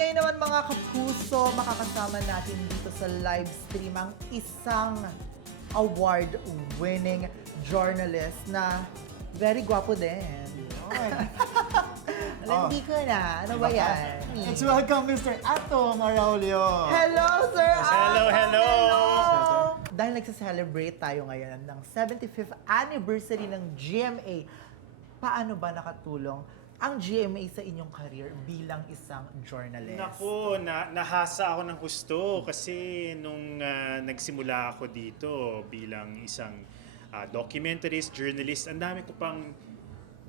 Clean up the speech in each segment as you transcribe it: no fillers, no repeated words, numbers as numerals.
ngayon naman mga kapuso, makakasama natin dito sa live stream ang isang award-winning journalist na very gwapo din. Hindi ko na. Ano ba yan? Let's welcome Mr. Ato Maraulio. Hello, Sir Hello, Ato! hello! Dahil nagsa-celebrate tayo ngayon ng 75th anniversary ng GMA, paano ba nakatulong ang GMA sa inyong career bilang isang journalist? Naku, nahasa ako ng husto kasi nung nagsimula ako dito bilang isang documentarist, journalist, ang dami ko pang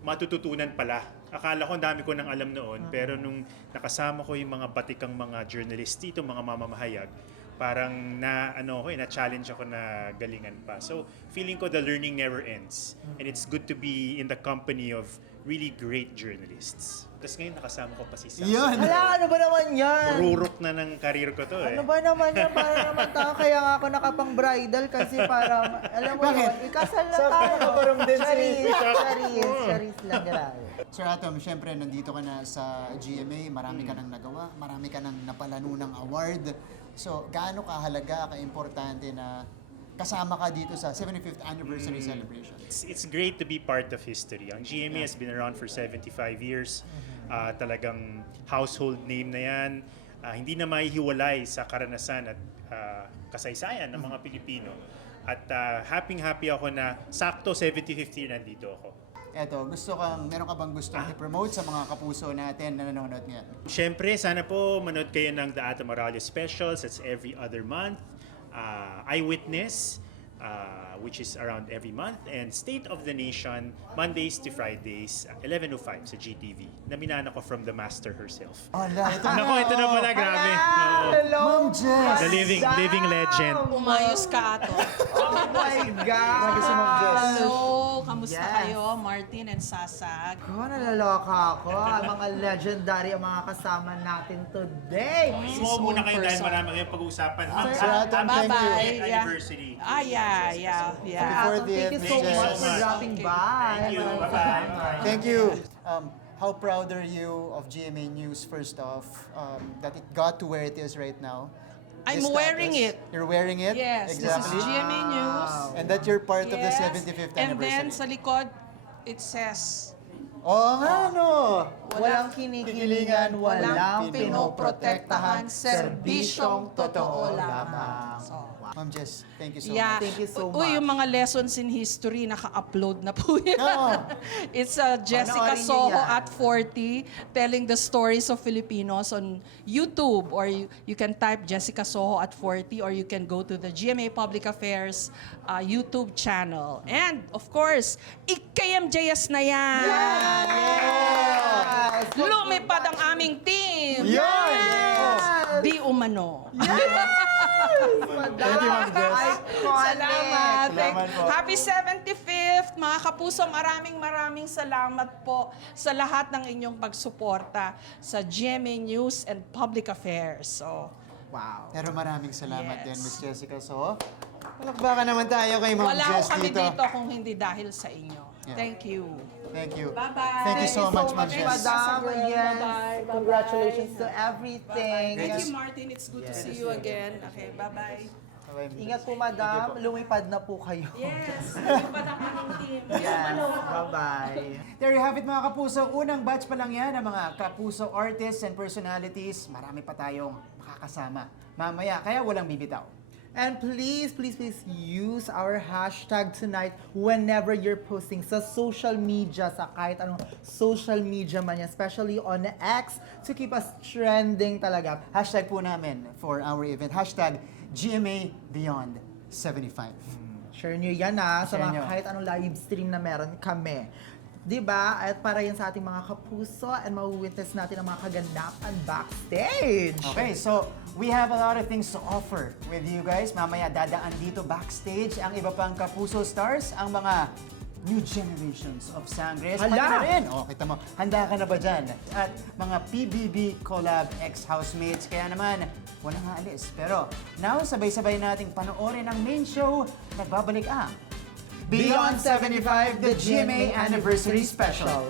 matututunan pala. Akala ko ang dami ko nang alam noon, pero nung nakasama ko yung mga batikang mga journalist dito, mga mamamahayag, parang na-challenge ako na galingan pa. So, feeling ko the learning never ends. And it's good to be in the company of really great journalists. Tapos ngayon nakasama ko pa si Sasa. Yun! Hala, ano ba naman yan? Rurok na ng karir ko to eh. Ano ba naman yan? Para naman tayo. Kaya nga ako nakapang-bridal kasi parang, alam mo Bakit? yun, ikasal na Sa tayo. pagkakaroon din si- Charis lang, grabe. Sir Atom, syempre nandito ka na sa GMA, marami ka nang nagawa, marami ka nang napalano ng award. So, gaano kahalaga, ka-importante na kasama ka dito sa 75th anniversary celebration? It's great to be part of history. Ang GMA has been around for 75 years. Talagang household name na yan. Hindi na maihiwalay sa karanasan at kasaysayan ng mga Pilipino. At happy ako na sakto 75th year nandito ako. Eto, meron ka bang gustong i-promote sa mga kapuso natin na nanonood ngayon? Siyempre, sana po manood kayo ng The Ato Morales Specials. That's every other month. Eyewitness, which is around every month. And State of the Nation, Mondays to Fridays, 11:05 sa GTV. Naminana ko from the master herself. Hala, ito Naku, ito na pala, grabe. Oo. Hello! Ma'am Jess! The living legend. Umayos ka, Ato. Oh my God! Grabe si Ma'am Jess. Hello, kamusta Yes. kayo, Martin and Sasag? Ko, nalaloka ako. Ang mga legendary ang mga kasama natin today. Sumuha muna kayo dahil marami kayong pag-uusapan. Sir Atom, thank you. Bye-bye. Anniversary. Yeah. Before the Thank you so Miss much Jess. for dropping by. Thank you. Maraming Bye-bye. salamat. Thank you. How proud are you of GMA News, first off, that it got to where it is right now? I'm This wearing status. it. You're wearing it? Yes, Exactly. this is GMA News. And that you're part of the Yes. 75th And anniversary. then sa likod, it says, Oo nga, no? Walang kinikilingan, walang pinoprotektahan, pinoprotektahan, serbisyong totoo lamang. So, Ma'am Jess, thank you so Yeah. much. Thank you so Uy, yung much. mga lessons in history, naka-upload na po yan. Oo. It's Jessica Panoorin niyo Soho yan. at 40 telling the stories of Filipinos on YouTube, or you can type Jessica Soho at 40, or you can go to the GMA Public Affairs YouTube channel. And of course, IKMJS na yan! Yes! Lumipad ang aming team! Yes! Di umano. Thank you, Ma'am Jess. Salamat. Salamat po. Happy 75th, mga kapuso. Maraming salamat po sa lahat ng inyong pagsuporta sa GMA News and Public Affairs. So, Wow. Pero maraming salamat Yes. din, Miss Jessica. So, palakbakan naman tayo kay Ma'am wala Jess ko kami dito. dito kung hindi dahil sa inyo. Yeah. Thank you. Thank you. Bye-bye. Thank you so much, Ma'am Madam. Jess. Yes. Bye-bye. Congratulations to everything. Thank you, Martin. It's good to see you again. Okay, bye-bye. Bye-bye, Ma'am Ingat Jess. po, madam. Lumipad na po kayo. Yes, lumipad ang aming team. Yes. Bye-bye. There you have it, mga kapuso. Unang batch pa lang yan ng mga kapuso artists and personalities. Marami pa tayong makakasama mamaya, kaya walang bibitaw. And please use our hashtag tonight whenever you're posting sa social media, sa kahit anong social media man yan, especially on X, to keep us trending talaga. Hashtag po namin for our event. Hashtag GMA Beyond 75. Share nyo yan sa Share mga nyo. kahit anong live stream na meron kami. Diba? At para yan sa ating mga kapuso and mawitness natin ang mga kaganapan backstage. Okay, so we have a lot of things to offer with you guys. Mamaya dadaan dito backstage ang iba pang kapuso stars, ang mga new generations of Sangres. Hala! Pati na rin. O, kita mo, handa ka na ba dyan? At mga PBB Collab ex-housemates. Kaya naman, walang aalis. Pero now, sabay-sabay nating panoorin ang main show. Nagbabalik ang Beyond 75, the GMA Anniversary Special.